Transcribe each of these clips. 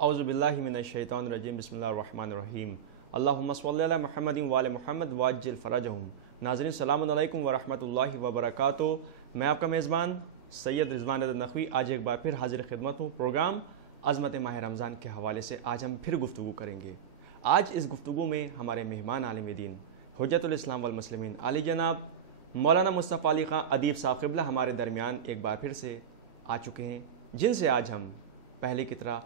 اعوذ باللہ من الشیطان الرجیم بسم اللہ الرحمن الرحیم اللہم صلی علی محمد وعلی محمد وعجل فرجہم۔ ناظرین السلام علیکم ورحمۃ اللہ وبرکاتہ۔ میں آپ کا میزبان سید رضوان نقوی آج ایک بار پھر حاضر خدمت ہوں۔ پروگرام عظمت ماہ رمضان کے حوالے سے آج ہم پھر گفتگو کریں گے۔ آج اس گفتگو میں ہمارے مہمان عالم دین حجت الاسلام والمسلمین علی جناب مولانا مصطفیٰ علی خان ادیب صاحب قبلہ ہمارے درمیان ایک بار پھر سے آ چکے ہیں، جن سے آج ہم پہلے کی طرح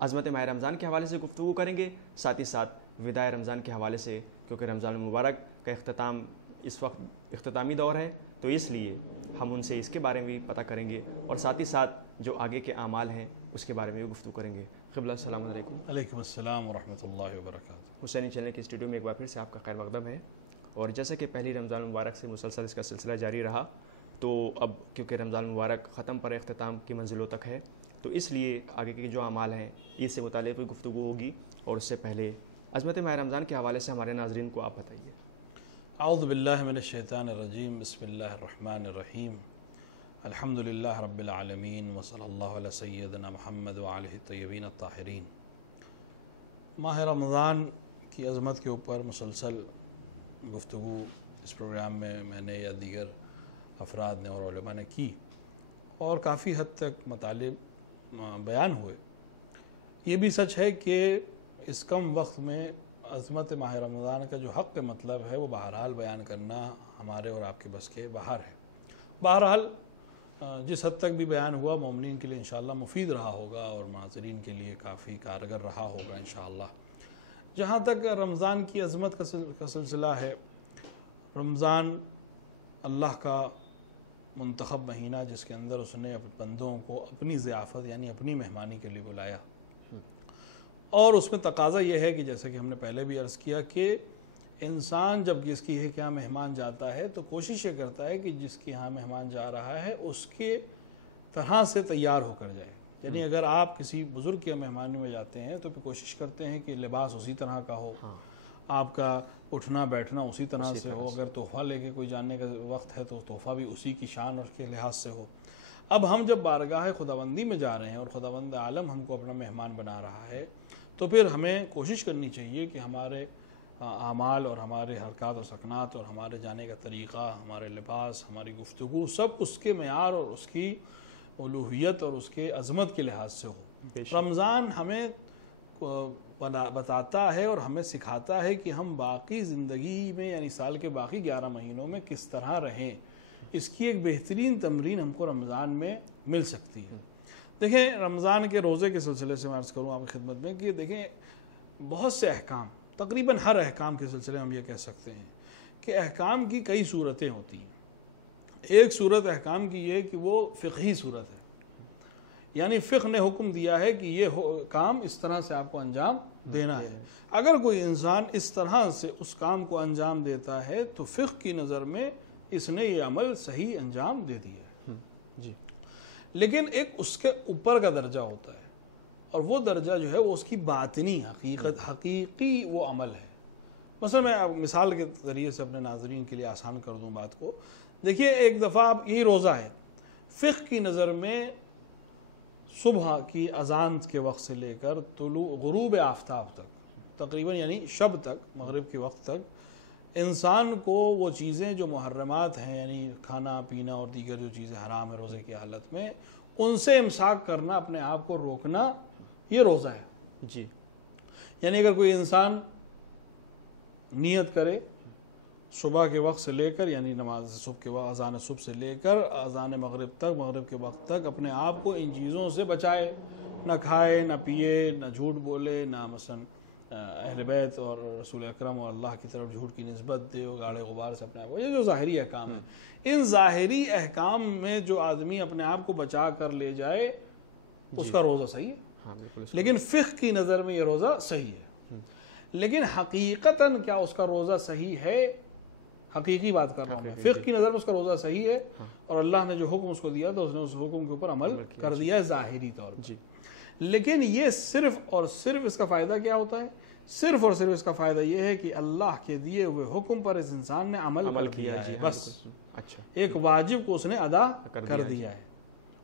عظمت ماہ رمضان کے حوالے سے گفتگو کریں گے، ساتھ ہی ساتھ وداع رمضان کے حوالے سے، کیونکہ رمضان المبارک کا اختتام اس وقت اختتامی دور ہے، تو اس لیے ہم ان سے اس کے بارے میں بھی پتہ کریں گے اور ساتھ ہی ساتھ جو آگے کے اعمال ہیں اس کے بارے میں بھی گفتگو کریں گے۔ قبلہ السلام علیکم۔ علیکم السلام ورحمۃ اللہ وبرکاتہ۔ حسینی چینل کے اسٹوڈیو میں ایک بار پھر سے آپ کا خیر مقدم ہے، اور جیسا کہ پہلی رمضان المبارک سے مسلسل اس کا سلسلہ جاری رہا، تو اب کیونکہ رمضان المبارک ختم پر اختتام کی منزلوں تک ہے، تو اس لیے آگے کے جو اعمال ہیں عید سے متعلق بھی گفتگو ہوگی، اور اس سے پہلے عظمت ماہ رمضان کے حوالے سے ہمارے ناظرین کو آپ بتائیے۔ اعوذ باللہ من الشیطان الرجیم، بسم اللہ الرحمن الرحیم، الحمد للہ رب العالمین، وصلی اللہ علی سیدنا محمد وآلہ الطیبین الطاہرین۔ ماہ رمضان کی عظمت کے اوپر مسلسل گفتگو اس پروگرام میں نے یا دیگر افراد نے اور علماء نے کی، اور کافی حد تک مطالب بیان ہوئے۔ یہ بھی سچ ہے کہ اس کم وقت میں عظمت ماہ رمضان کا جو حق مطلب ہے وہ بہرحال بیان کرنا ہمارے اور آپ کے بس کے باہر ہے۔ بہرحال جس حد تک بھی بیان ہوا مومنین کے لیے انشاءاللہ مفید رہا ہوگا اور ناظرین کے لیے کافی کارگر رہا ہوگا انشاءاللہ۔ جہاں تک رمضان کی عظمت کا سلسلہ ہے، رمضان اللہ کا منتخب مہینہ جس کے اندر اس نے اپنے بندوں کو اپنی ضیافت یعنی اپنی مہمانی کے لیے بلایا، اور اس میں تقاضا یہ ہے کہ جیسے کہ ہم نے پہلے بھی عرض کیا کہ انسان جب جس کی ہے کہ یہاں مہمان جاتا ہے تو کوشش یہ کرتا ہے کہ جس کے یہاں مہمان جا رہا ہے اس کے طرح سے تیار ہو کر جائے۔ یعنی اگر آپ کسی بزرگ کی مہمانی میں جاتے ہیں تو پھر کوشش کرتے ہیں کہ لباس اسی طرح کا ہو، آپ کا اٹھنا بیٹھنا اسی طرح سے ہو، اگر تحفہ لے کے کوئی جانے کا وقت ہے تو تحفہ بھی اسی کی شان اور کے لحاظ سے ہو۔ اب ہم جب بارگاہ خداوندی میں جا رہے ہیں اور خداوند عالم ہم کو اپنا مہمان بنا رہا ہے، تو پھر ہمیں کوشش کرنی چاہیے کہ ہمارے اعمال اور ہمارے حرکات و سکنات اور ہمارے جانے کا طریقہ، ہمارے لباس، ہماری گفتگو، سب اس کے معیار اور اس کی الوہیت اور اس کے عظمت کے لحاظ سے ہو۔ رمضان ہمیں بتاتا ہے اور ہمیں سکھاتا ہے کہ ہم باقی زندگی میں یعنی سال کے باقی 11 مہینوں میں کس طرح رہیں۔ اس کی ایک بہترین تمرین ہم کو رمضان میں مل سکتی ہے۔ دیکھیں، رمضان کے روزے کے سلسلے سے میں عرض کروں آپ کی خدمت میں کہ دیکھیں بہت سے احکام، تقریباً ہر احکام کے سلسلے میں ہم یہ کہہ سکتے ہیں کہ احکام کی کئی صورتیں ہوتی ہیں۔ ایک صورت احکام کی یہ کہ وہ فقہی صورت ہے، یعنی فقہ نے حکم دیا ہے کہ یہ کام اس طرح سے آپ کو انجام دینا ہے۔ اگر کوئی انسان اس طرح سے اس کام کو انجام دیتا ہے تو فقہ کی نظر میں اس نے یہ عمل صحیح انجام دے دیا ہے۔ جی، لیکن ایک اس کے اوپر کا درجہ ہوتا ہے، اور وہ درجہ جو ہے وہ اس کی باطنی حقیقی وہ عمل ہے۔ مثلا میں مثال کے ذریعے سے اپنے ناظرین کے لیے آسان کر دوں بات کو۔ دیکھیے، ایک دفعہ آپ یہی روزہ ہے، فقہ کی نظر میں صبح کی اذان کے وقت سے لے کر غروب آفتاب تک، تقریباً یعنی شب تک، مغرب کے وقت تک، انسان کو وہ چیزیں جو محرمات ہیں یعنی کھانا پینا اور دیگر جو چیزیں حرام ہے روزے کی حالت میں، ان سے امساک کرنا، اپنے آپ کو روکنا، یہ روزہ ہے۔ جی، یعنی اگر کوئی انسان نیت کرے صبح کے وقت سے لے کر یعنی نماز صبح کے وقت، اذان صبح سے لے کر اذان مغرب تک، مغرب کے وقت تک اپنے آپ کو ان چیزوں سے بچائے، نہ کھائے، نہ پیے، نہ جھوٹ بولے، نہ مثلا اہل بیت اور رسول اکرم اور اللہ کی طرف جھوٹ کی نسبت دے، گاڑے غبار سے اپنے آپ کو، یہ جو ظاہری احکام ہیں، ان ظاہری احکام میں جو آدمی اپنے آپ کو بچا کر لے جائے اس کا روزہ صحیح ہے۔ لیکن فقہ کی نظر میں یہ روزہ صحیح ہے، لیکن حقیقتاً کیا اس کا روزہ صحیح ہے؟ حقیقی بات کر رہا ہوں میں، فقہ کی نظر میں اس کا روزہ صحیح ہے، اور اللہ نے جو حکم اس کو دیا تو اس نے اس حکم کے اوپر عمل کر دیا ہے ظاہری طور پر۔ لیکن یہ صرف اور صرف اس کا فائدہ کیا ہوتا ہے؟ صرف اور صرف اس کا فائدہ یہ ہے کہ اللہ کے دیے ہوئے حکم پر اس انسان نے عمل کیا ہے، بس ایک واجب کو اس نے ادا کر دیا ہے،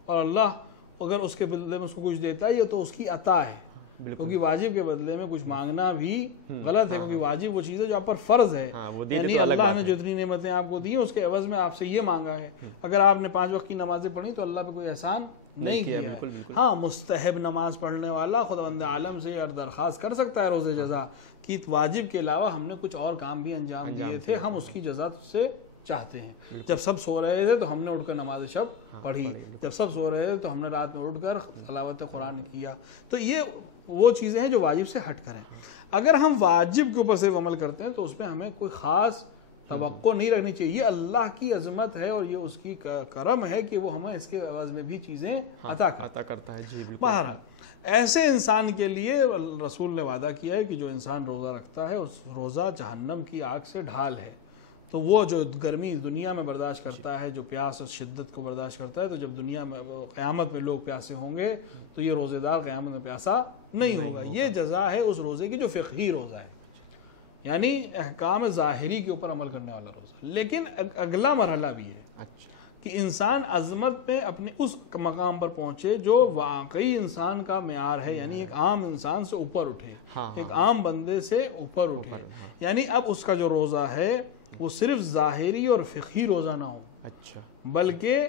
اور اللہ اگر اس کے بدلے میں اس کو کچھ دیتا ہے یہ تو اس کی عطا ہے، کیونکہ واجب کے بدلے میں کچھ مانگنا بھی غلط ہے، کیونکہ واجب وہ چیز ہے جو آپ پر فرض ہے، یعنی اللہ نے جو اتنی نعمتیں آپ کو دی ہیں اس کے عوض میں آپ سے یہ مانگا ہے. اگر آپ نے 5 وقت کی نمازیں پڑھی تو اللہ پہ کوئی احسان نہیں کیا ہے. ہاں مستحب نماز پڑھنے والا خداوند عالم سے یہ درخواست کر سکتا ہے روز جزا کہ واجب کے علاوہ ہم نے کچھ اور کام بھی انجام دیے تھے، ہم اس کی جزا سے چاہتے ہیں. جب سب سو رہے تھے تو ہم نے اٹھ کر نماز شب پڑھی، جب سب سو رہے تھے تو ہم نے رات میں اٹھ کر تلاوت قرآن کیا. تو یہ وہ چیزیں ہیں جو واجب سے ہٹ کر ہیں. اگر ہم واجب کے اوپر صرف عمل کرتے ہیں تو اس میں ہمیں کوئی خاص توقع نہیں رکھنی چاہیے. یہ اللہ کی عظمت ہے اور یہ اس کی کرم ہے کہ وہ ہمیں اس کے عوض میں بھی چیزیں عطا کرتا ہے. جی بالکل. بہرحال ایسے انسان کے لیے رسول نے وعدہ کیا ہے کہ جو انسان روزہ رکھتا ہے اس روزہ جہنم کی آگ سے ڈھال ہے. تو وہ جو گرمی دنیا میں برداشت کرتا ہے، جو پیاس اور شدت کو برداشت کرتا ہے، تو جب دنیا میں قیامت میں لوگ پیاسے ہوں گے تو یہ روزے دار قیامت میں پیاسا نہیں ہوگا. یہ جزا ہے اس روزے کی جو فقہی روزہ ہے، یعنی احکام ظاہری کے اوپر عمل کرنے والا روزہ. لیکن اگلا مرحلہ بھی ہے کہ انسان عظمت میں اپنے اس مقام پر پہنچے جو واقعی انسان کا معیار ہے، یعنی ایک عام انسان سے اوپر اٹھے، ایک عام بندے سے اوپر اٹھے. یعنی اب اس کا جو روزہ ہے وہ صرف ظاہری اور فقہی روزہ نہ ہو، بلکہ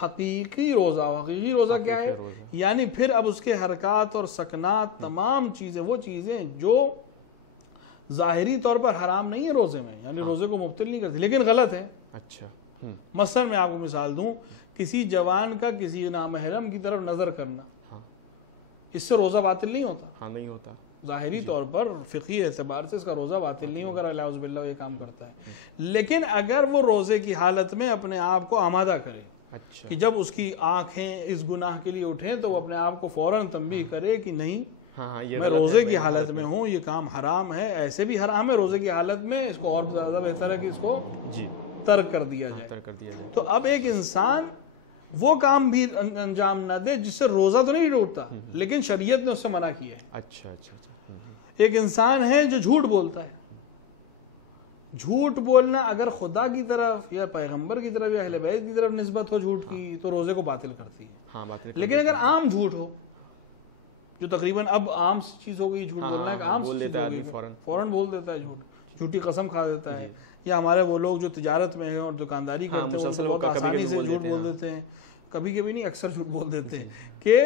حقیقی روزہ. حقیقی روزہ کیا ہے؟ یعنی پھر اب اس کے حرکات اور سکنات تمام چیزیں، وہ چیزیں جو ظاہری طور پر حرام نہیں ہے روزے میں، یعنی روزے کو مبطل نہیں کرتی لیکن غلط ہے. مثلا میں آپ کو مثال دوں، کسی جوان کا کسی نامحرم کی طرف نظر کرنا، اس سے روزہ باطل نہیں ہوتا. نہیں ہوتا ظاہری طور پر، فقہی اعتبار سے اس کا روزہ باطل نہیں ہوگا اگر اعوذ باللہ یہ کام کرتا ہے. لیکن اگر وہ روزے کی حالت میں اپنے آپ کو آمادہ کرے کہ جب اس کی آنکھیں اس گناہ کے لیے اٹھیں تو وہ اپنے آپ کو فوراً تنبیہ کرے کہ نہیں میں روزے کی حالت میں ہوں، یہ کام حرام ہے، ایسے بھی حرام ہے، روزے کی حالت میں اس کو اور زیادہ بہتر ہے کہ اس کو ترک کر دیا جائے. تو اب ایک انسان وہ کام بھی انجام نہ دے جس سے روزہ تو نہیں ٹوٹتا لیکن شریعت نے اس سے منع کیا ہے. ایک انسان ہے جو جھوٹ بولتا ہے. جھوٹ بولنا اگر خدا کی طرف یا پیغمبر کی طرف یا اہل بیت کی طرف نسبت ہو جھوٹ کی تو روزے کو باطل کرتی ہے. لیکن اگر عام جھوٹ ہو، جو تقریباً اب عام چیز ہو گئی، جھوٹ بولنا ایک عام چیز ہو گئی، فوراً بول دیتا ہے جھوٹ، جھوٹی قسم کھا دیتا ہے. یا ہمارے وہ لوگ جو تجارت میں ہیں اور دکانداری کرتے ہیں وہ بہت آسانی سے جھوٹ بول دیتے ہیں، کبھی کبھی نہیں اکثر جھوٹ بول دیتے ہیں کہ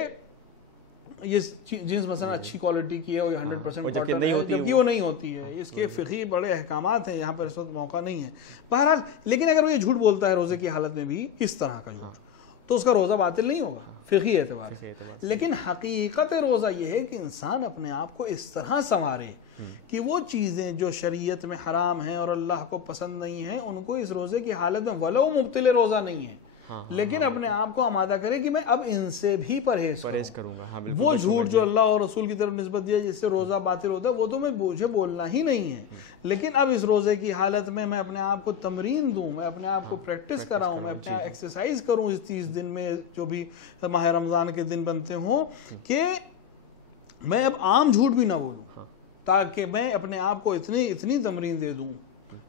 یہ جنس مثلا اچھی کوالٹی کی ہے اور 100% کاٹن ہے، جبکہ وہ نہیں ہوتی ہے. اس کے فقہی بڑے احکامات ہیں، یہاں پر اس وقت موقع نہیں ہے. بہرحال لیکن اگر وہ یہ جھوٹ بولتا ہے روزے کی حالت میں بھی اس طرح کا جھوٹ تو اس کا روزہ باطل نہیں ہوگا فقہی اعتبار سے. لیکن حقیقت روزہ یہ ہے کہ انسان اپنے آپ کو اس طرح سنوارے کہ وہ چیزیں جو شریعت میں حرام ہیں اور اللہ کو پسند نہیں ہیں ان کو اس روزے کی حالت میں ولو مبطل روزہ نہیں ہے لیکن اپنے آپ کو آمادہ کرے کہ میں اب ان سے بھی پرہیز کروں گا. وہ جھوٹ جو اللہ اور رسول کی طرف نسبت دیا جس سے روزہ باطل ہوتا ہے وہ تو مجھے بولنا ہی نہیں ہے. لیکن اب اس روزے کی حالت میں اپنے آپ کو تمرین دوں، میں اپنے آپ کو پریکٹس کراؤں، میں اپنے ایکسرسائز کروں اس 30 دن میں جو بھی ماہ رمضان کے دن بنتے ہوں کہ میں اب عام جھوٹ بھی نہ بولوں تاکہ میں اپنے آپ کو اتنی تمرین دے دوں.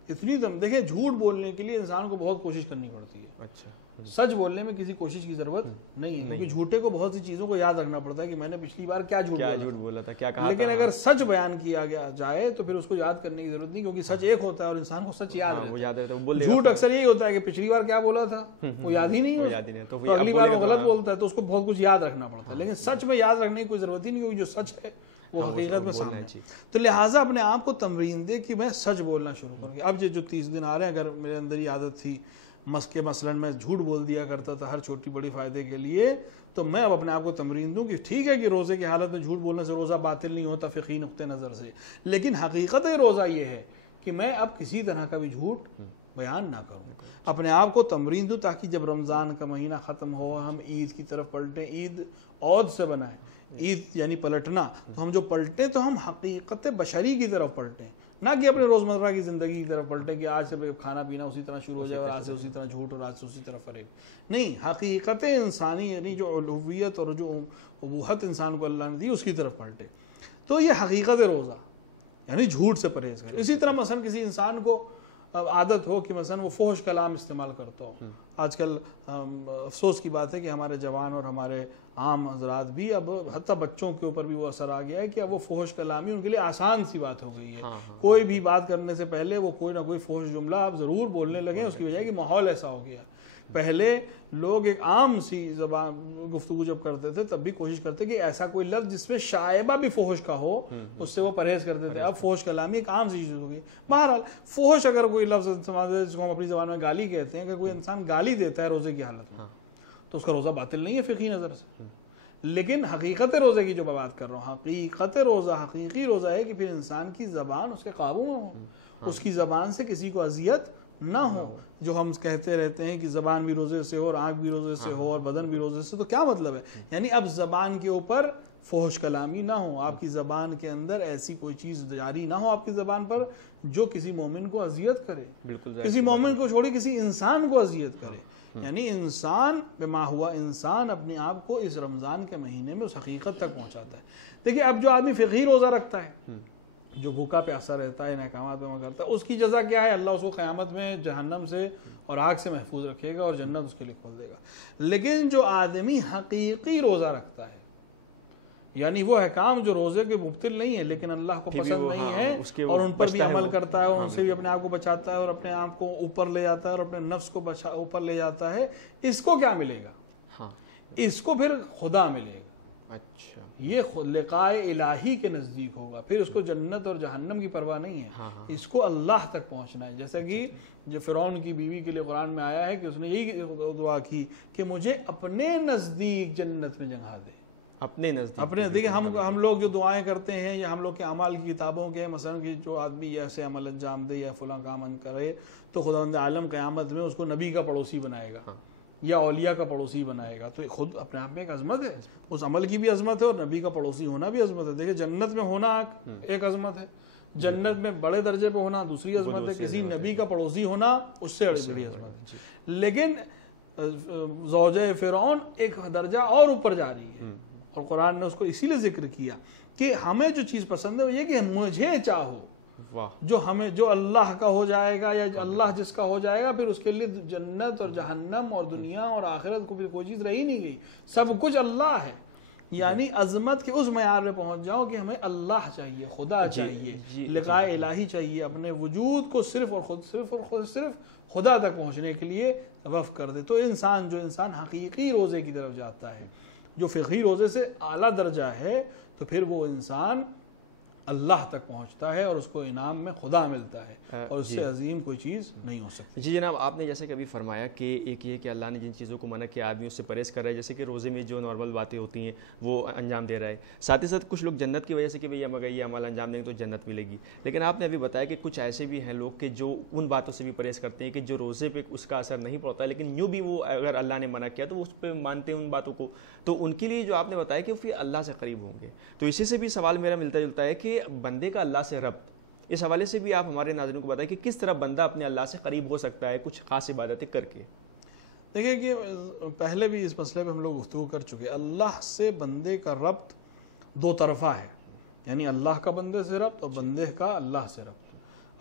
دیکھیں جھوٹ بولنے کے لیے انسان کو بہت کوشش کرنی پڑتی ہے. سچ بولنے میں کسی کوشش کی ضرورت نہیں ہے کیونکہ جھوٹے کو بہت سی چیزوں کو یاد رکھنا پڑتا ہے کہ میں نے پچھلی بار کیا جھوٹ بولا تھا، کیا کہا. لیکن اگر سچ بیان کیا جائے تو پھر اس کو یاد کرنے کی ضرورت نہیں کیونکہ سچ ایک ہوتا ہے اور انسان کو سچ یاد رہتا ہے. جھوٹ اکثر یہی ہوتا ہے کہ پچھلی بار کیا بولا تھا وہ یاد ہی نہیں، تو اگلی بار وہ غلط بولتا ہے تو اس کو بہت کچھ یاد رکھنا پڑتا ہے. لیکن سچ میں یاد رکھنے کی کوئی ضرورت ہی نہیں کیونکہ جو سچ ہے وہ حقیقت میں سامنے ہے. تو لہٰذا اپنے آپ کو تمرین دے کہ میں سچ بولنا شروع کروں. اب جو 30 دن آ رہے ہیں اگر میرے اندر یہ عادت تھی مثلاً میں جھوٹ بول دیا کرتا تھا ہر چھوٹی بڑی فائدے کے لیے تو میں اب اپنے آپ کو تمرین دوں کہ ٹھیک ہے کہ روزے کی حالت میں جھوٹ بولنے سے روزہ باطل نہیں ہوتا فقہی نقطہ نظر سے، لیکن حقیقت روزہ یہ ہے کہ میں اب کسی طرح کا بھی جھوٹ بیان نہ کروں. اپنے آپ کو تمرین دوں تاکہ جب رمضان کا مہینہ ختم ہو ہم عید کی طرف پلٹیں. عید عود سے بنا ہے، عید یعنی پلٹنا، تو ہم جو پلٹیں تو ہم حقیقت بشری کی طرف پلٹیں، نہ کہ اپنے روزمرہ کی زندگی کی طرف پلٹیں کہ آج سے کھانا پینا اسی طرح شروع ہو جائے اور آج سے اسی طرح جھوٹ اور آج سے اسی طرح فریب. نہیں، حقیقت انسانی یعنی جو الوہیت اور جو ابوہت انسان کو اللہ نے دی اس کی طرف پلٹے. تو یہ حقیقت روزہ یعنی جھوٹ سے پرہیز کرے. اسی طرح مثلا کسی انسان کو عادت ہو کہ مثلا وہ فحش کلام استعمال کرتا ہو. آج کل افسوس کی بات ہے کہ ہمارے جوان اور ہمارے عام حضرات بھی اب حتیٰ بچوں کے اوپر بھی وہ اثر آ گیا ہے کہ اب وہ فحش کلامی ان کے لیے آسان سی بات ہو گئی ہے. کوئی بھی بات کرنے سے پہلے وہ کوئی نہ کوئی فحش جملہ آپ ضرور بولنے لگیں, اس کی وجہ ہے کہ ماحول ایسا ہو گیا. پہلے لوگ ایک عام سی زبان گفتگو جب کرتے تھے تب بھی کوشش کرتے کہ ایسا کوئی لفظ جس میں شائبہ بھی فحش کا ہو اس سے وہ پرہیز کرتے تھے. اب فحش کلامی ایک عام سی چیز ہو گئی. بہرحال فحش اگر کوئی لفظ جس کو ہم اپنی زبان میں گالی کہتے ہیں, اگر کوئی انسان گالی دیتا ہے روزے کی حالت میں تو اس کا روزہ باطل نہیں ہے فقہی نظر سے. لیکن حقیقت روزے کی جو میں بات کر رہا ہوں, حقیقت روزہ, حقیقی روزہ ہے کہ پھر انسان کی زبان اس کے قابو میں ہو, اس کی زبان سے کسی کو اذیت نہ ہو. جو ہم کہتے رہتے ہیں کہ زبان بھی روزے سے ہو اور آنکھ بھی روزے سے ہو اور بدن بھی روزے سے, تو کیا مطلب ہے؟ یعنی اب زبان کے اوپر فحش کلامی نہ ہو, آپ کی زبان کے اندر ایسی کوئی چیز جاری نہ ہو آپ کی زبان پر جو کسی مومن کو اذیت کرے, کسی مومن کو چھوڑی کسی انسان کو اذیت کرے. یعنی انسان بما ہوا انسان اپنے آپ کو اس رمضان کے مہینے میں اس حقیقت تک پہنچاتا ہے. دیکھیں اب جو آدمی فقہی روزہ رکھتا ہے, جو بھوکا پیاسا رہتا ہے, ان احکامات پہ عمل کرتا ہے, اس کی جزا کیا ہے؟ اللہ اس کو قیامت میں جہنم سے اور آگ سے محفوظ رکھے گا اور جنت اس کے لیے کھول دے گا. لیکن جو آدمی حقیقی روزہ رکھتا ہے, یعنی وہ احکام جو روزے کے مبطل نہیں ہے لیکن اللہ کو پسند نہیں ہے اور ان پر بھی عمل کرتا ہے اور ان سے بھی اپنے آپ کو بچاتا ہے اور اپنے آپ کو اوپر لے جاتا ہے اور اپنے نفس کو اوپر لے جاتا ہے, اس کو کیا ملے گا؟ اس کو پھر خدا ملے گا. اچھا, یہ لقاء الہی کے نزدیک ہوگا, پھر اس کو جنت اور جہنم کی پرواہ نہیں ہے, اس کو اللہ تک پہنچنا ہے. جیسا کہ جو فرعون کی بیوی کے لیے قرآن میں آیا ہے کہ اس نے یہی دعا کی کہ مجھے اپنے نزدیک جنت میں جگہ دے. اپنے دیکھیں ہم لوگ جو دعائیں کرتے ہیں یا ہم لوگ کے اعمال کی کتابوں کے مثلا کہ جو آدمی ایسے عمل انجام دے یا فلاں کام کرے تو خداوند عالم قیامت میں اس کو نبی کا پڑوسی بنائے گا یا اولیاء کا پڑوسی بنائے گا. تو خود اپنے آپ میں ایک عظمت ہے, اس عمل کی بھی عظمت ہے اور نبی کا پڑوسی ہونا بھی عظمت ہے. دیکھیں جنت میں ہونا ایک عظمت ہے, جنت میں بڑے درجے پہ ہونا دوسری عظمت ہے, کسی نبی کا پڑوسی ہونا اس سے بڑی عظمت ہے. لیکن زوجہ فرعون ایک درجہ اور اوپر جا رہی ہے اور قرآن نے اس کو اسی لیے ذکر کیا کہ ہمیں جو چیز پسند ہے وہ یہ کہ مجھے چاہو, جو اللہ کا ہو جائے گا یا اللہ جس کا ہو جائے گا, پھر اس کے لیے جنت اور جہنم اور دنیا اور آخرت کو پھر کوئی چیز رہی نہیں گئی, سب کچھ اللہ ہے. یعنی عظمت کے اس معیار پہ پہنچ جاؤ کہ ہمیں اللہ چاہیے, خدا چاہیے, لقاء الہی چاہیے, اپنے وجود کو صرف خدا تک پہنچنے کے لیے وقف کر دے. تو جو انسان حقیقی روزے کی طرف جاتا ہے, جو فقہی روزے سے اعلیٰ درجہ ہے, تو پھر وہ انسان اللہ تک پہنچتا ہے اور اس کو انعام میں خدا ملتا ہے اور اس سے عظیم کوئی چیز نہیں ہو سکتی. جی جناب, آپ نے جیسے کہ ابھی فرمایا کہ ایک یہ کہ اللہ نے جن چیزوں کو منع کیا آدمی اس سے پرہیز کر رہا ہے, جیسے کہ روزے میں جو نارمل باتیں ہوتی ہیں وہ انجام دے رہا ہے, ساتھ ہی ساتھ کچھ لوگ جنت کی وجہ سے کہ بھئی ہم اگر یہ عمل انجام دیں گے تو جنت ملے گی. لیکن آپ نے ابھی بتایا کہ کچھ ایسے بھی ہیں لوگ کہ جو ان باتوں سے بھی پرہیز کرتے ہیں کہ جو روزے پہ اس کا اثر نہیں پڑتا, لیکن یوں بھی وہ اگر اللہ نے منع کیا تو وہ اس پہ مانتے ہیں ان باتوں کو, تو ان کے لیے جو آپ نے بتایا کہ وہ پھر اللہ سے قریب ہوں گے. تو اسی سے بھی سوال میرا ملتا جلتا ہے کہ بندے کا اللہ سے ربط, اس حوالے سے بھی آپ ہمارے ناظرین کو بتائیں کہ کس طرح بندہ اپنے اللہ سے قریب ہو سکتا ہے کچھ خاص عبادتیں کر کے. دیکھیں کہ پہلے بھی اس مسئلے پہ ہم لوگ گفتگو کر چکے. اللہ سے بندے کا ربط دو طرفہ ہے, یعنی اللہ کا بندے سے ربط اور بندے کا اللہ سے ربط.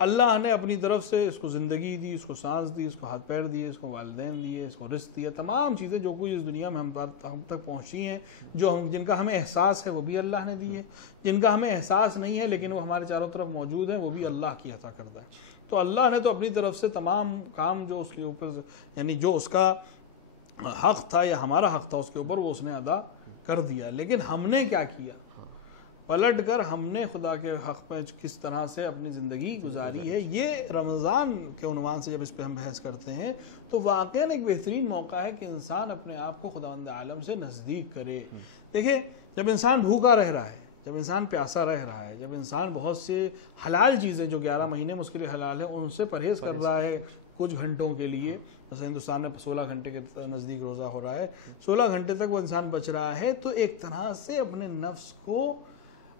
اللہ نے اپنی طرف سے اس کو زندگی دی, اس کو سانس دی, اس کو ہاتھ پیر دیے, اس کو والدین دیے, اس کو رزق دیا, تمام چیزیں جو کچھ اس دنیا میں ہم تک پہنچی ہیں, جن کا ہمیں احساس ہے وہ بھی اللہ نے دی ہے, جن کا ہمیں احساس نہیں ہے لیکن وہ ہمارے چاروں طرف موجود ہیں وہ بھی اللہ کی عطا کردہ ہے. تو اللہ نے تو اپنی طرف سے تمام کام جو اس کے اوپر یعنی جو اس کا حق تھا یا ہمارا حق تھا اس کے اوپر وہ اس نے ادا کر دیا. لیکن ہم نے کیا کیا, پلٹ کر ہم نے خدا کے حق میں کس طرح سے اپنی زندگی گزاری ہے. یہ رمضان کے عنوان سے جب اس پہ ہم بحث کرتے ہیں تو واقعاً ایک بہترین موقع ہے کہ انسان اپنے آپ کو خداوند عالم سے نزدیک کرے. دیکھیں جب انسان بھوکا رہ رہا ہے, جب انسان پیاسا رہ رہا ہے, جب انسان بہت سے حلال چیزیں جو 11 مہینے میں اس کے لیے حلال ہیں ان سے پرہیز کر رہا ہے کچھ گھنٹوں کے لیے, جیسے ہندوستان میں 16 گھنٹے کے نزدیک روزہ ہو رہا ہے, 16 گھنٹے تک وہ انسان بچ رہا ہے, تو ایک طرح سے اپنے نفس کو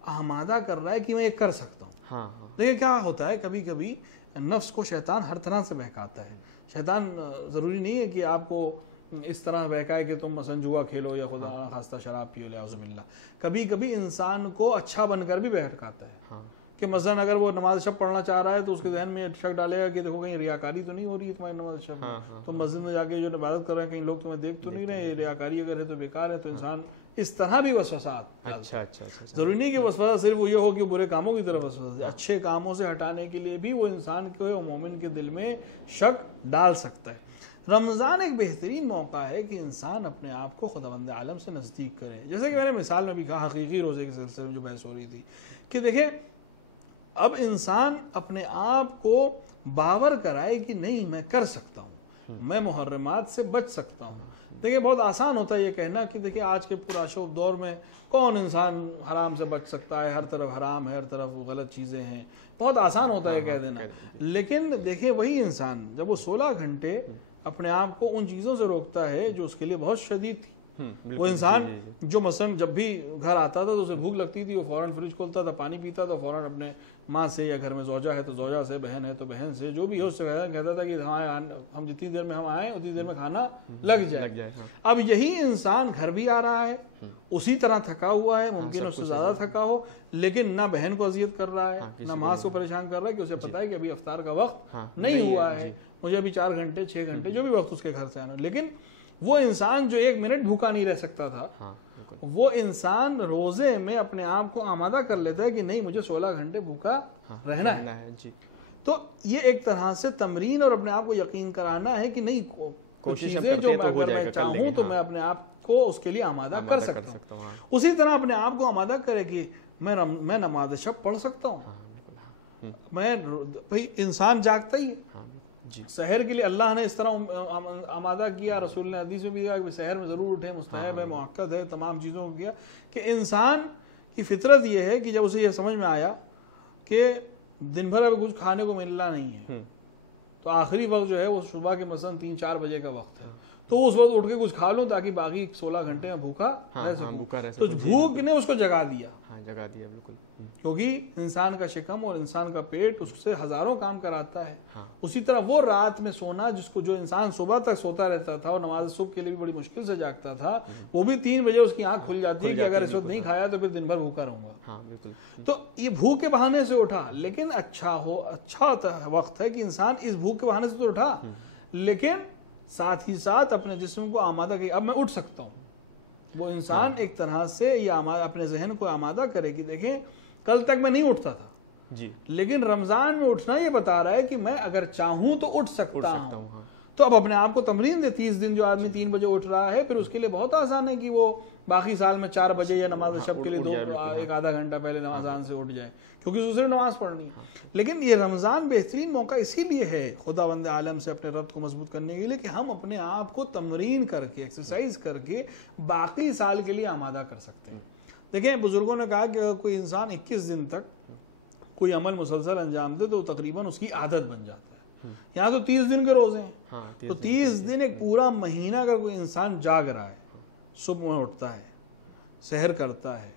آمادہ کر رہا ہے کہ میں یہ کر سکتا ہوں. دیکھیں کیا ہوتا ہے, کبھی کبھی نفس کو شیطان ہر طرح سے بہکاتا ہے. شیطان ضروری نہیں ہے کہ آپ کو اس طرح بہکائے کہ تم مثلا جوا کھیلو یا خدا نخواستہ شراب پیو, اعوذ باللہ. کبھی کبھی انسان کو اچھا بن کر بھی بہکاتا ہے, کہ مثلا اگر وہ نماز شب پڑھنا چاہ رہا ہے تو اس کے ذہن میں شک ڈالے گا کہ دیکھو کہیں ریاکاری تو نہیں ہو رہی ہے تمہاری نماز شب میں, تو مسجد میں جا کے جو عبادت کر رہے ہیں کہیں لوگ تمہیں دیکھ تو نہیں رہے, یہ ریاکاری اگر ہے تو بیکار ہے. تو انسان اس طرح بھی وسوسات, اچھا, ضروری نہیں کہ وسوسہ صرف وہ یہ ہو کہ برے کاموں کی طرف وسوسہ, اچھے کاموں سے ہٹانے کے لیے بھی وہ انسان کو, مومن کے دل میں شک ڈال سکتا ہے. رمضان ایک بہترین موقع ہے کہ انسان اپنے آپ کو خداوند عالم سے نزدیک کرے. جیسے کہ میں نے مثال میں بھی کہا, حقیقی روزے کے سلسلے میں جو بحث ہو رہی تھی کہ دیکھیں اب انسان اپنے آپ کو باور کرائے کہ نہیں میں کر سکتا ہوں, میں محرمات سے بچ سکتا ہوں. دیکھیں بہت آسان ہوتا ہے یہ کہنا کہ دیکھیں آج کے پرآشوب دور میں کون انسان حرام سے بچ سکتا ہے, ہر طرف حرام ہے, ہر طرف غلط چیزیں ہیں, بہت آسان ہوتا ہے کہہ دینا. لیکن دیکھیں وہی انسان جب وہ 16 گھنٹے اپنے آپ کو ان چیزوں سے روکتا ہے جو اس کے لیے بہت شدید تھی, وہ انسان جو مثلا جب بھی گھر آتا تھا تو اسے بھوک لگتی تھی, وہ فوراً فریج کھولتا تھا, پانی پیتا تھا, فوراً اپنے ماں سے, یا گھر میں زوجہ ہے تو زوجہ سے, بہن ہے تو بہن سے, جو بھی ہے اس سے کہتا تھا کہ ہم جتنی دیر میں ہم آئیں اتنی دیر میں کھانا لگ جائے. اب یہی انسان گھر بھی آ رہا ہے, اسی طرح تھکا ہوا ہے, ممکن اس سے زیادہ تھکا ہو, لیکن نہ بہن کو اذیت کر رہا ہے, نہ ماں کو پریشان کر رہا ہے, کہ اسے پتا ہے کہ ابھی افطار کا وقت نہیں ہوا ہے, مجھے ابھی 4 گھنٹے 6 گھنٹے جو بھی وقت اس کے گھر سے آنا. لیکن وہ انسان جو 1 منٹ بھوکا نہیں رہ سکتا تھا, وہ انسان روزے میں اپنے آپ کو آمادہ کر لیتا ہے کہ نہیں مجھے 16 گھنٹے بھوکا رہنا ہے. تو یہ ایک طرح سے تمرین اور اپنے آپ کو یقین کرانا ہے کہ نہیں کچھ چیزیں جو اگر میں چاہوں تو میں اپنے آپ کو اس کے لیے آمادہ کر سکتا ہوں. اسی طرح اپنے آپ کو آمادہ کرے کہ میں نماز شب پڑھ سکتا ہوں. میں بھائی انسان جاگتا ہی ہے, سحر کے لیے اللہ نے اس طرح آمادہ کیا, رسول نے حدیث میں بھی کہا کہ سحر میں ضرور اٹھیں, مستحب ہے, مؤکد ہے, تمام چیزوں کو کیا کہ انسان کی فطرت یہ ہے کہ جب اسے یہ سمجھ میں آیا کہ دن بھر اب کچھ کھانے کو ملنا نہیں ہے, تو آخری وقت جو ہے وہ صبح کے مثلا 3-4 بجے کا وقت ہے, تو اس وقت اٹھ کے کچھ کھا لوں تاکہ باقی 16 گھنٹے میں بھوکا رہ سکوں. تو بھوک نے اس کو جگا دیا, بالکل, کیونکہ انسان کا شکم اور انسان کا پیٹ اس سے ہزاروں کام کراتا ہے. اسی طرح وہ رات میں سونا جو انسان صبح تک سوتا رہتا تھا اور نماز صبح کے لیے بھی بڑی مشکل سے جاگتا تھا, وہ بھی 3 بجے اس کی آنکھ کھل جاتی ہے کہ اگر اس وقت نہیں کھایا تو پھر دن بھر بھوکا رہوں گا. تو یہ بھوک کے بہانے سے اٹھا, لیکن اچھا وقت ہے کہ انسان اس بھوک کے بہانے سے تو اٹھا, لیکن ساتھ ہی ساتھ اپنے جسم کو آمادہ کہ اب میں اٹھ سکتا ہوں. وہ انسان ایک طرح سے یہ اپنے ذہن کو آمادہ کرے کہ دیکھیں کل تک میں نہیں اٹھتا تھا, لیکن رمضان میں اٹھنا یہ بتا رہا ہے کہ میں اگر چاہوں تو اٹھ سکتا ہوں. تو اب اپنے آپ کو تمرین دے. 30 دن جو آدمی 3 بجے اٹھ رہا ہے, پھر اس کے لیے بہت آسان ہے کہ وہ باقی سال میں 4 بجے یا نماز شب کے لیے 1 آدھا گھنٹہ پہلے اذان سے اٹھ جائے, کیونکہ دوسرے نماز پڑھنی ہے. لیکن یہ رمضان بہترین موقع اسی لیے ہے خداوند عالم سے اپنے ربط کو مضبوط کرنے کے لیے کہ ہم اپنے آپ کو تمرین کر کے, ایکسرسائز کر کے باقی سال کے لیے آمادہ کر سکتے ہیں. دیکھیں بزرگوں نے کہا کہ کوئی انسان 21 دن تک کوئی عمل مسلسل انجام دے تو تقریباً اس کی عادت بن جاتا ہے. یہاں تو 30 دن کے روزے ہیں, تو 30 دن ایک پورا مہینہ اگر کوئی انسان جاگ رہا ہے, صبح میں اٹھتا ہے, سحر کرتا ہے.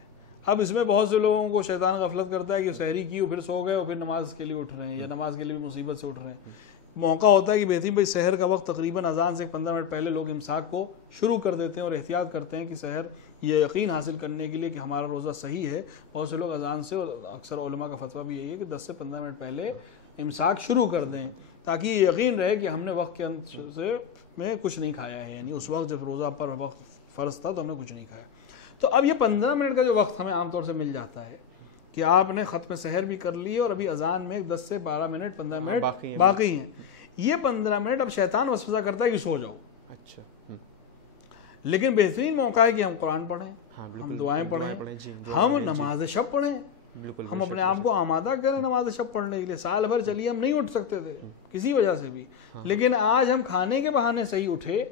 اب اس میں بہت سے لوگوں کو شیطان غفلت کرتا ہے کہ سحری کی پھر سو گئے اور پھر نماز کے لیے اٹھ رہے ہیں, یا نماز کے لیے بھی مصیبت سے اٹھ رہے ہیں. موقع ہوتا ہے کہ بہترین بھائی سحر کا وقت تقریباً اذان سے 15 منٹ پہلے لوگ امساک کو شروع کر دیتے ہیں اور احتیاط کرتے ہیں کہ سحر یہ یقین حاصل کرنے کے لیے کہ ہمارا روزہ صحیح ہے. بہت سے لوگ اذان سے, اور اکثر علماء کا فتویٰ بھی یہی ہے کہ 10 سے 15 منٹ پہلے امساک شروع کر دیں, تاکہ یہ یقین رہے کہ ہم نے وقت کے سے میں کچھ نہیں کھایا ہے, یعنی اس وقت جب روزہ پر وقت فرض تھا تو ہم نے کچھ نہیں کھایا. تو اب یہ 15 منٹ کا جو وقت ہمیں عام طور سے مل جاتا ہے کہ آپ نے ختم سحر بھی کر لی اور ابھی اذان میں 10 سے 12 منٹ 15 منٹ باقی ہیں. یہ 15 منٹ اب شیطان وسوسہ کرتا ہے کہ سو جاؤ. اچھا, لیکن بہترین موقع ہے کہ ہم قرآن پڑھیں, ہم دعائیں پڑھیں, ہم نماز شب پڑھیں, ہم اپنے آپ کو آمادہ کریں نماز شب پڑھنے کے لیے. سال بھر چلیے ہم نہیں اٹھ سکتے تھے کسی وجہ سے بھی, لیکن آج ہم کھانے کے بہانے صحیح اٹھے,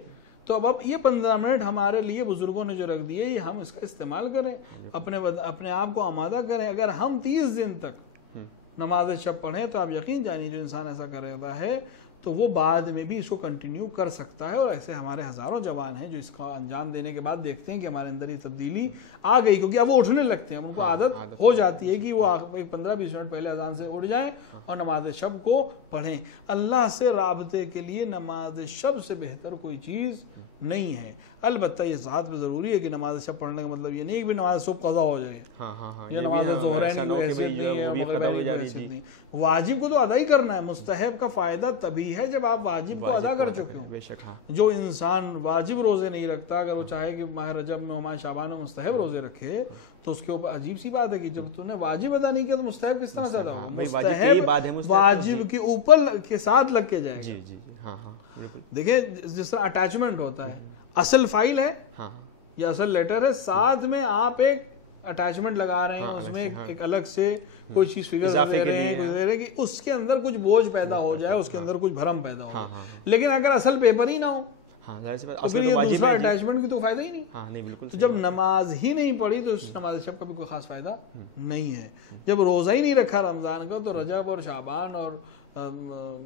تو اب یہ 15 منٹ ہمارے لیے بزرگوں نے جو رکھ دیے, یہ ہم اس کا استعمال کریں, اپنے آپ کو آمادہ کریں. اگر ہم 30 دن تک نماز شب پڑھیں تو آپ یقین جانیے جو انسان ایسا کر رہا ہے تو وہ بعد میں بھی اس کو کنٹینیو کر سکتا ہے. اور ایسے ہمارے ہزاروں جوان ہیں جو اس کا انجام دینے کے بعد دیکھتے ہیں کہ ہمارے اندر یہ تبدیلی آ گئی, کیونکہ اب وہ اٹھنے لگتے ہیں, ان کو عادت ہو جاتی ہے کہ وہ 15-20 منٹ پہلے اذان سے اٹھ جائیں اور نماز شب کو پڑھیں. اللہ سے رابطے کے لیے نماز شب سے بہتر کوئی چیز نہیں ہے. البتہ یہ ذات میں ضروری ہے کہ نماز شب پڑھنے کا مطلب یہ نہیں کہ نماز صبح قضا ہو جائے, یا نماز ظہرین کی کوئی حیثیت نہیں ہے, مغربین کی کوئی حیثیت نہیں. واجب کو تو ادا ہی کرنا ہے. مستحب کا فائدہ تبھی ہے جب آپ واجب کو ادا کر چکے ہو. جو انسان واجب روزے نہیں رکھتا, اگر وہ چاہے کہ ماہ رجب میں ماہ شعبان میں مستحب روزے رکھے, تو اس کے اوپر عجیب سی بات ہے کہ جب تو نے واجب ادا نہیں کیا تو مستحب کس طرح سے ادا ہوگا؟ مستحب واجب کے اوپر کے ساتھ لگ کے جائے گا. دیکھیں جس طرح اٹیچمنٹ ہوتا ہے, اصل فائل ہے یا اصل لیٹر ہے, ساتھ میں آپ ایک اٹیچمنٹ لگا رہے ہیں, اس میں ایک الگ سے کوئی چیز فگر دے رہے ہیں, کچھ دے رہے ہیں کہ اس کے اندر کچھ بوجھ پیدا ہو جائے, اس کے اندر کچھ بھرم پیدا ہو جائے. لیکن اگر اصل پیپر ہی نہ ہو تو پھر یہ دوسرا اٹیچمنٹ کی تو فائدہ ہی نہیں. تو جب نماز ہی نہیں پڑھی تو اس نماز شب کا بھی کوئی خاص فائدہ نہیں ہے. جب روزہ ہی نہیں رکھا رمضان کا, تو رجب اور شعبان اور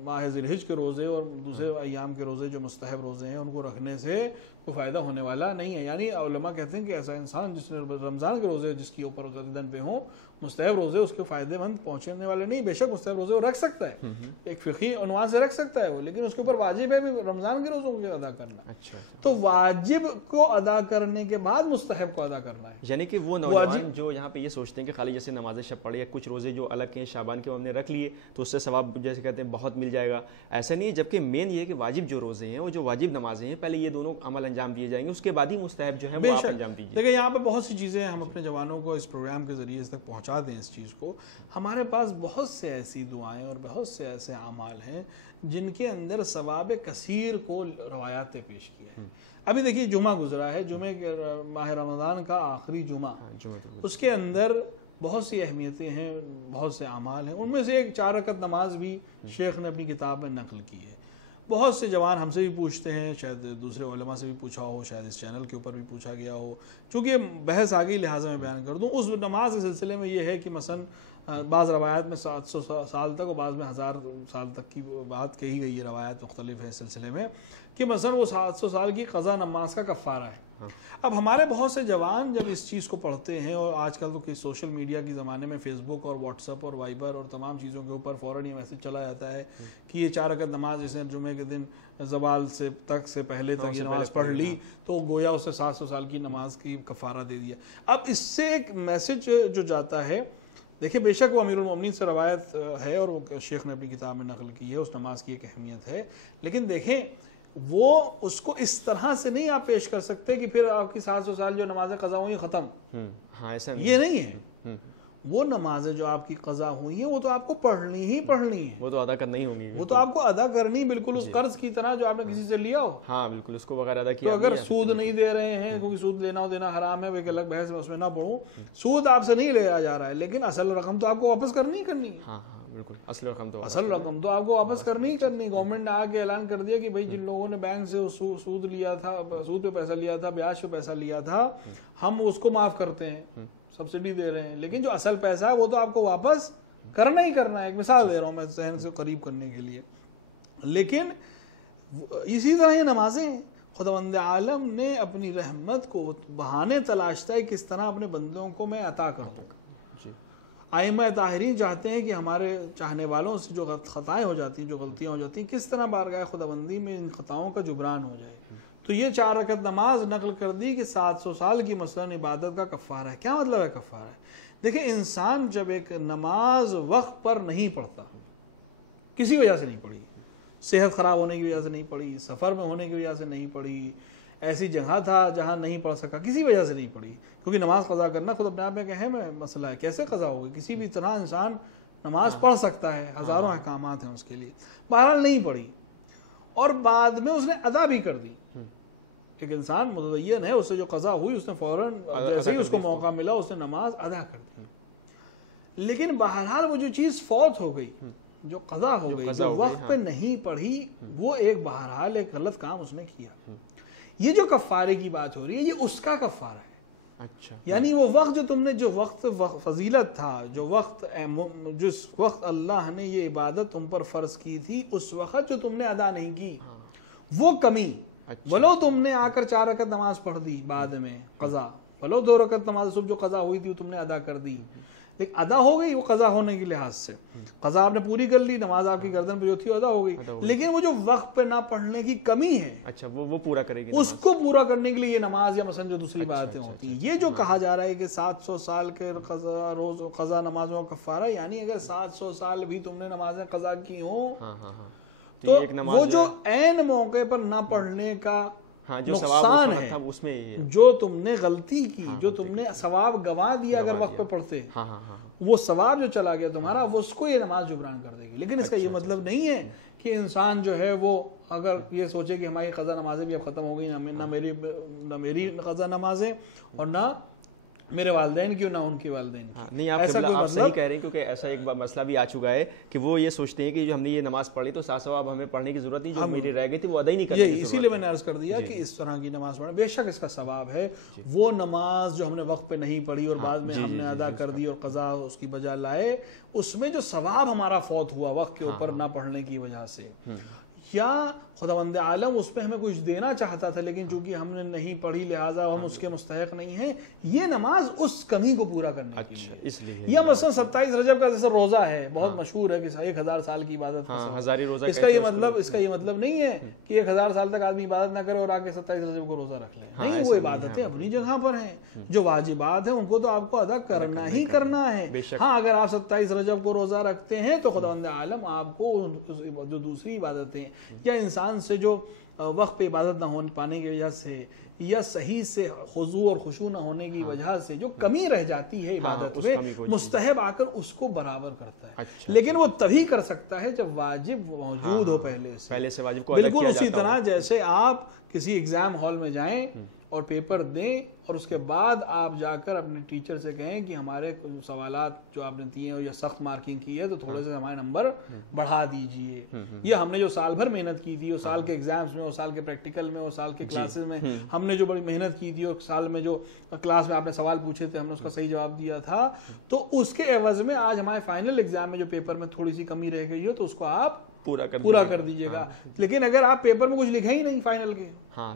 ماہ ذی الحجہ کے روزے اور دوسرے ایام کے روزے جو مستحب روزے ہیں ان کو رکھنے سے کوئی فائدہ ہونے والا نہیں ہے. یعنی علماء کہتے ہیں کہ ایسا انسان جس نے رمضان کے روزے جس کے اوپر گردن پہ ہوں, مستحب روزے اس کے فائدے مند پہنچنے والے نہیں. بے شک مستحب روزے وہ رکھ سکتا ہے, ایک فقہی عنوان سے رکھ سکتا ہے وہ, لیکن اس کے اوپر واجب ہے بھی رمضان کے روزوں کو ادا کرنا. تو واجب کو ادا کرنے کے بعد مستحب کو ادا کرنا ہے. یعنی کہ وہ نوجوان جو یہاں پہ یہ سوچتے ہیں کہ خالی جیسے نماز شب پڑھی یا کچھ روزے جو الگ ہیں شعبان کے ہم نے رکھ لیے تو اس سے ثواب جیسے کہتے ہیں بہت مل جائے گا, ایسا نہیں ہے. جبکہ مین یہ ہے کہ واجب جو روزے ہیں وہ جو واجب نمازیں ہیں پہلے یہ دونوں عمل انجام دیے جائیں گے, اس کے بعد ہی مستحب جو ہے وہ آپ انجام دیجیے. دیکھیں یہاں پہ بہت سی چیزیں ہم اپنے جوانوں کو اس پروگرام کے ذریعے تک پہنچا دیں اس چیز کو. ہمارے پاس بہت سے ایسی دعائیں اور بہت سے ایسے اعمال ہیں جن کے اندر ثواب کثیر کو روایات پیش کیا ہے. ابھی دیکھیے جمعہ گزرا ہے, جمعے کے ماہ رمضان کا آخری جمعہ, اس کے اندر بہت سی اہمیتیں ہیں, بہت سے اعمال ہیں. ان میں سے ایک 4 رکعت نماز بھی شیخ نے اپنی کتاب میں نقل کی ہے. بہت سے جوان ہم سے بھی پوچھتے ہیں, شاید دوسرے علماء سے بھی پوچھا ہو, شاید اس چینل کے اوپر بھی پوچھا گیا ہو. چونکہ بحث آگئی لہٰذا میں بیان کر دوں. اس نماز کے سلسلے میں یہ ہے کہ مثلا بعض روایات میں 700 سال تک اور بعض میں 1000 سال تک کی بات کہی گئی ہے, روایات مختلف ہے اس سلسلے میں, کہ مثلا وہ 700 سال کی قضا نماز کا کفارہ ہے. اب ہمارے بہت سے جوان جب اس چیز کو پڑھتے ہیں, اور آج کل تو سوشل میڈیا کے زمانے میں فیس بک اور واٹس ایپ اور وائبر اور تمام چیزوں کے اوپر فوراً یہ میسج چلا جاتا ہے کہ یہ 4 رکعت نماز جس نے جمعے کے دن زوال سے پہلے تک یہ نماز پڑھ لی تو گویا اسے 700 سال کی نماز کی کفارہ دے دیا. اب اس سے ایک میسج جو جاتا ہے, دیکھیں بے شک وہ امیر المومنین سے روایت ہے اور وہ شیخ نے اپنی کتاب میں نقل کی ہے, اس نماز کی ایک اہمیت ہے, لیکن دیکھیں وہ اس کو اس طرح سے نہیں آپ پیش کر سکتے کہ پھر آپ کی 700 سال جو نمازیں قضا ہوئی ختم. یہ نہیں ہے. وہ نمازیں جو آپ کی قضا ہوئی ہیں وہ تو آپ کو پڑھنی ہی ہے, وہ تو ادا کرنا ہی ہوگی, وہ تو آپ کو ادا کرنی, بالکل اس قرض کی طرح جو آپ نے کسی سے لیا ہو. ہاں بالکل, اس کو بغیر ادا کیا. تو اگر سود نہیں دے رہے ہیں, کیونکہ سود لینا و دینا حرام ہے, وہ ایک الگ بحث میں اس میں نہ پڑھوں, سود آپ سے نہیں لیا جا رہا ہے, لیکن اصل رقم تو آپ کو واپس کرنی ہی کرنی ہے. ہاں بالکل, اصل رقم تو آپ کو واپس کرنی ہی کرنی. گورنمنٹ نے آ کے اعلان کر دیا کہ بھائی جن لوگوں نے بینک سے سود لیا تھا, سود پہ پیسہ لیا تھا, بیاج پہ پیسہ لیا تھا, ہم اس کو معاف کرتے ہیں, سبسڈی دے رہے ہیں, لیکن جو اصل پیسہ ہے وہ تو آپ کو واپس کرنا ہی کرنا ہے. ایک مثال دے رہا ہوں میں ذہن سے قریب کرنے کے لیے. لیکن اسی طرح یہ نمازیں خداوند عالم نے اپنی رحمت کو بہانے تلاشتا ہے کس طرح اپنے بندوں کو میں عطا کروں. ائمہ طاہرین چاہتے ہیں کہ ہمارے چاہنے والوں سے جو خطائیں ہو جاتی ہیں, جو غلطیاں ہو جاتی ہیں, کس طرح بارگاہ خداوندی میں ان خطاؤں کا جبران ہو جائے. تو یہ 4 رکعت نماز نقل کر دی کہ 700 سال کی مثلاً عبادت کا کفارہ ہے. کیا مطلب ہے کفارہ ہے؟ دیکھیں انسان جب ایک نماز وقت پر نہیں پڑھتا, کسی وجہ سے نہیں پڑھی, صحت خراب ہونے کی وجہ سے نہیں پڑھی, سفر میں ہونے کی وجہ سے نہیں پڑھی, ایسی جگہ تھا جہاں نہیں پڑھ سکا, کسی وجہ سے نہیں پڑھی, کیونکہ نماز قضا کرنا خود اپنے آپ میں ایک اہم مسئلہ ہے. کیسے قضا ہوگی؟ کسی بھی طرح انسان نماز پڑھ سکتا ہے, ہزاروں احکامات ہیں اس کے لیے. بہرحال نہیں پڑھی اور بعد میں اس نے ادا بھی کر دی. ایک انسان متدین ہے, اس سے جو قضا ہوئی اس نے فوراً جیسے ہی اس کو موقع ملا اس نے نماز ادا کر دی. لیکن بہرحال وہ جو چیز فوت ہو گئی, جو قضا ہو گئی, جو وقت پہ نہیں پڑھی, وہ ایک بہرحال ایک غلط کام اس نے کیا. یہ جو کفارے کی بات ہو رہی ہے یہ اس کا کفارہ ہے. اچھا یعنی وہ وقت جو وقت فضیلت تھا، جو وقت جس وقت اللہ نے یہ عبادت تم پر فرض کی تھی، اس وقت جو تم نے ادا نہیں کی وہ کمی، ولو تم نے آ کر 4 رکعت نماز پڑھ دی بعد میں قضا، ولو 2 رکعت نماز صبح جو قضا ہوئی تھی وہ تم نے ادا کر دی، لیکن ادا ہو گئی وہ قضا ہونے کے لحاظ سے، قضا آپ نے پوری کر لی، نماز آپ کی گردن پہ جو تھی ادا ہو گئی، لیکن وہ جو وقت پہ نہ پڑھنے کی کمی ہے اچھا وہ پورا کرے گی، اس کو پورا کرنے کے لیے یہ نماز یا مثلا جو دوسری باتیں ہوتی ہیں، یہ جو کہا جا رہا ہے کہ 700 سال کے قضا نمازوں کا کفارہ، یعنی اگر 700 سال بھی تم نے نمازیں قضا کی ہوں تو وہ جو عین موقع پر نہ پڑھنے کا نقصان ہے، اس میں جو تم نے غلطی کی، جو تم نے ثواب گوا دیا اگر وقت پہ پڑھتے، وہ ثواب جو چلا گیا تمہارا، وہ اس کو یہ نماز جبران کر دے گی۔ لیکن اس کا یہ مطلب نہیں ہے کہ انسان جو ہے وہ اگر یہ سوچے کہ ہماری قضا نمازیں بھی اب ختم ہو گئی، نہ میری قضا نمازیں اور نہ میرے والدین کی اور نہ ان کے والدین کی، نہیں آپ صحیح کہہ رہے ہیں، کیونکہ ایسا ایک مسئلہ بھی آ چکا ہے کہ وہ یہ سوچتے ہیں کہ جو ہم نے یہ نماز پڑھی تو 700 اب ہمیں پڑھنے کی ضرورت نہیں، جو میری رہ گئی تھی وہ ادا ہی نہیں کرنی، اسی لیے میں نے عرض کر دیا کہ اس طرح کی نماز پڑھنا بے شک اس کا ثواب ہے، وہ نماز جو ہم نے وقت پہ نہیں پڑھی اور بعد میں ہم نے ادا کر دی اور قضا اس کی بجا لائے، اس میں جو ثواب ہمارا فوت ہوا وقت کے اوپر نہ پڑھنے کی وجہ سے، یا خداوند عالم اس پہ ہمیں کچھ دینا چاہتا تھا لیکن چونکہ ہم نے نہیں پڑھی لہٰذا ہم اس کے مستحق نہیں ہیں، یہ نماز اس کمی کو پورا کرنے کے لیے اس لیے، یا مثلا 27 رجب کا جیسا روزہ ہے، بہت مشہور ہے کہ 1000 سال کی عبادت، ہزاری روزہ، اس کا یہ مطلب نہیں ہے کہ 1000 سال تک آدمی عبادت نہ کرے اور آگے 27 رجب کو روزہ رکھ لے، نہیں، وہ عبادتیں اپنی جگہ پر ہیں، جو واجبات ہیں ان کو تو آپ کو ادا کرنا ہی کرنا ہے۔ ہاں اگر آپ 27 رجب کو روزہ رکھتے ہیں تو خداوند عالم آپ کو جو دوسری عبادتیں یا انسان سے جو وقت پہ عبادت نہ ہو پانے کی وجہ سے یا صحیح سے خضوع اور خشوع نہ ہونے کی وجہ سے جو کمی رہ جاتی ہے عبادت میں، مستحب آ کر اس کو برابر کرتا ہے، لیکن وہ تبھی کر سکتا ہے جب واجب موجود ہو پہلے سے واجب کو بالکل اسی طرح جیسے آپ کسی ایگزام ہال میں جائیں اور پیپر دیں اور اس کے بعد آپ جا کر اپنے ٹیچر سے کہیں کہ ہمارے سوالات جو آپ نے دیے ہیں یا سخت مارکنگ کی ہے تو تھوڑے سے ہمارے نمبر بڑھا دیجئے، یا ہم نے جو سال بھر محنت کی تھی، اور سال کے ایگزامز میں اور سال کے پریکٹیکل میں اور سال کے کلاسز میں ہم نے جو بڑی محنت کی تھی اور سال میں جو کلاس میں آپ نے سوال پوچھے تھے ہم نے اس کا صحیح جواب دیا تھا، تو اس کے عوض میں آج ہمارے فائنل ایگزام میں جو پیپر میں تھوڑی سی کمی رہ گئی ہو تو اس کو آپ پورا کر دیجئے گا، لیکن اگر آپ پیپر میں کچھ لکھا ہی نہیں فائنل کے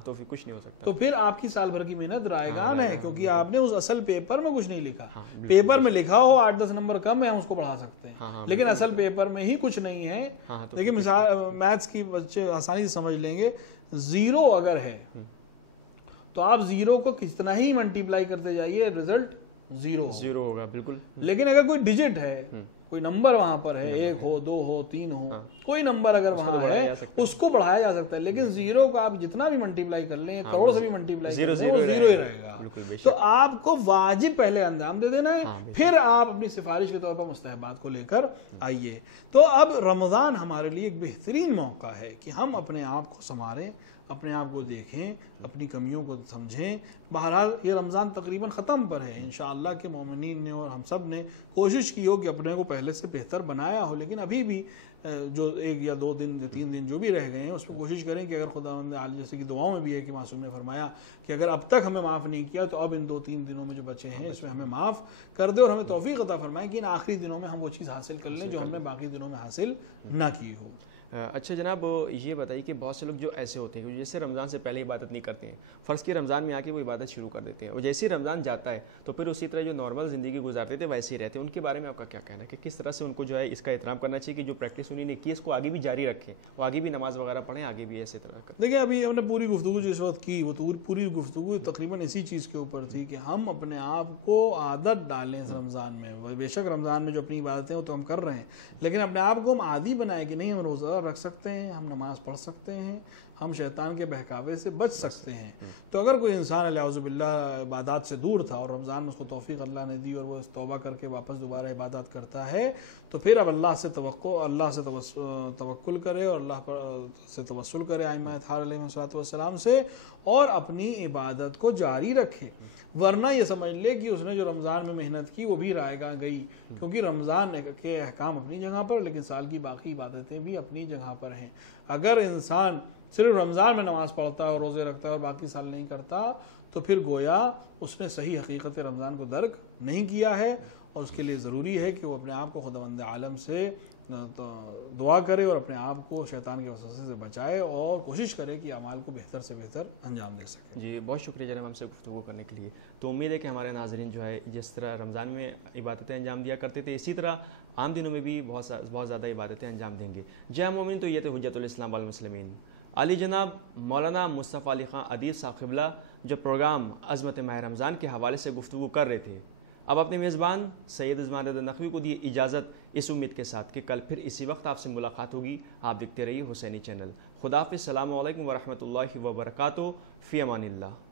تو پھر کچھ نہیں ہو سکتا، تو پھر آپ کی سال بھر کی محنت رائے گان ہے، کیونکہ آپ نے اس اصل پیپر میں کچھ نہیں لکھا، پیپر میں لکھا ہو 8-10 نمبر کم ہے ہم اس کو بڑھا سکتے ہیں، لیکن اصل پیپر میں ہی کچھ نہیں ہے۔ لیکن مثال میتھس کی بچے آسانی سے سمجھ لیں گے، 0 اگر ہے تو آپ 0 کو کتنا ہی ملٹیپلائی کرتے جائیے رزلٹ 0 ہوگا بالکل، لیکن اگر کوئی ڈیجٹ ہے، کوئی نمبر وہاں پر ہے، 1 ہو 2 ہو 3 ہو، کوئی نمبر اگر وہاں ہے اس کو بڑھایا جا سکتا ہے، لیکن 0 کو آپ جتنا بھی ملٹیپلائی کر لیں، کروڑ سے بھی ملٹیپلائی کر لیں، وہ 0 ہی رہے گا۔ تو آپ کو واجب پہلے انجام دے دینا ہے، پھر آپ اپنی سفارش کے طور پر مستحبات کو لے کر آئیے۔ تو اب رمضان ہمارے لیے ایک بہترین موقع ہے کہ ہم اپنے آپ کو سنواریں، اپنے آپ کو دیکھیں، اپنی کمیوں کو سمجھیں۔ بہرحال یہ رمضان تقریباً ختم پر ہے، انشاءاللہ کہ مومنین نے اور ہم سب نے کوشش کی ہو کہ اپنے کو پہلے سے بہتر بنایا ہو، لیکن ابھی بھی جو 1 یا 2 دن یا 3 دن جو بھی رہ گئے ہیں اس میں کوشش کریں کہ اگر خداوند عالی جیسے کہ دعاؤں میں بھی ہے کہ معصوم نے فرمایا کہ اگر اب تک ہمیں معاف نہیں کیا تو اب ان 2-3 دنوں میں جو بچے ہیں اس میں ہمیں معاف کر دے اور ہمیں توفیق عطا فرمائے کہ ان آخری دنوں میں ہم وہ چیز حاصل کر لیں جو ہم نے باقی دنوں میں حاصل نہ کی ہو۔ اچھا جناب، یہ بتائیے کہ بہت سے لوگ جو ایسے ہوتے ہیں جیسے رمضان سے پہلے عبادت نہیں کرتے ہیں، فرض کی رمضان میں آ کے وہ عبادت شروع کر دیتے ہیں اور جیسے ہی رمضان جاتا ہے تو پھر اسی طرح جو نارمل زندگی گزارتے تھے ویسے ہی رہتے ہیں، ان کے بارے میں آپ کا کیا کہنا ہے کہ کس طرح سے ان کو جو ہے اس کا احترام کرنا چاہیے کہ جو پریکٹس انہیں نے کی اس کو آگے بھی جاری رکھیں، وہ آگے بھی نماز وغیرہ پڑھیں، آگے بھی ایسے طرح کریں؟ دیکھیں ابھی ہم نے پوری گفتگو جو اس وقت کی وہ پوری گفتگو تقریباً اسی چیز کے اوپر تھی کہ ہم اپنے آپ کو عادت ڈالیں اس رمضان میں۔ بے شک رمضان میں جو اپنی عبادتیں ہیں وہ تو ہم کر رہے ہیں، لیکن اپنے آپ کو ہم عادی بنائیں کہ نہیں ہم روزہ رکھ سکتے ہیں، ہم نماز پڑھ سکتے ہیں، ہم شیطان کے بہکاوے سے بچ سکتے ہیں۔ تو اگر کوئی انسان اعوذ باللہ عبادات سے دور تھا اور رمضان میں اس کو توفیق اللہ نے دی اور وہ توبہ کر کے واپس دوبارہ عبادات کرتا ہے تو پھر اب اللہ سے توکل کرے اور اللہ سے توسل کرے ائمہ اطہار علیہ الصلوۃ والسلام سے اور اپنی عبادت کو جاری رکھے، ورنہ یہ سمجھ لے کہ اس نے جو رمضان میں محنت کی وہ بھی رائے گاں گئی، کیونکہ رمضان کے احکام اپنی جگہ پر لیکن سال کی باقی عبادتیں بھی اپنی جگہ پر ہیں۔ اگر انسان صرف رمضان میں نماز پڑھتا ہے اور روزے رکھتا ہے اور باقی سال نہیں کرتا تو تو پھر گویا اس نے صحیح حقیقت رمضان کو درک نہیں کیا ہے، اور اس کے لیے ضروری ہے کہ وہ اپنے آپ کو خداوند عالم سے دعا کرے اور اپنے آپ کو شیطان کے وسوسے سے بچائے اور کوشش کرے کہ اعمال کو بہتر سے بہتر انجام دے سکے۔ جی بہت شکریہ جناب ہم سے گفتگو کرنے کے لیے۔ تو امید ہے کہ ہمارے ناظرین جو ہے جس طرح رمضان میں عبادتیں انجام دیا کرتے تھے اسی طرح عام دنوں میں بھی بہت زیادہ عبادتیں انجام دیں گے۔ جی ہاں مومن، تو یہ تھے حجت الاسلام والمسلمین علی جناب مولانا مصطفیٰ علی خان ادیب صاحب قبلہ، جو پروگرام عظمت ماہ رمضان کے حوالے سے گفتگو کر رہے تھے۔ اب اپنے میزبان سید عثمان رضا نقوی کو دی اجازت، اس امید کے ساتھ کہ کل پھر اسی وقت آپ سے ملاقات ہوگی۔ آپ دیکھتے رہیے حسینی چینل۔ خدا حافظ، السلام علیکم ورحمۃ اللہ وبرکاتہ، فی امان اللہ۔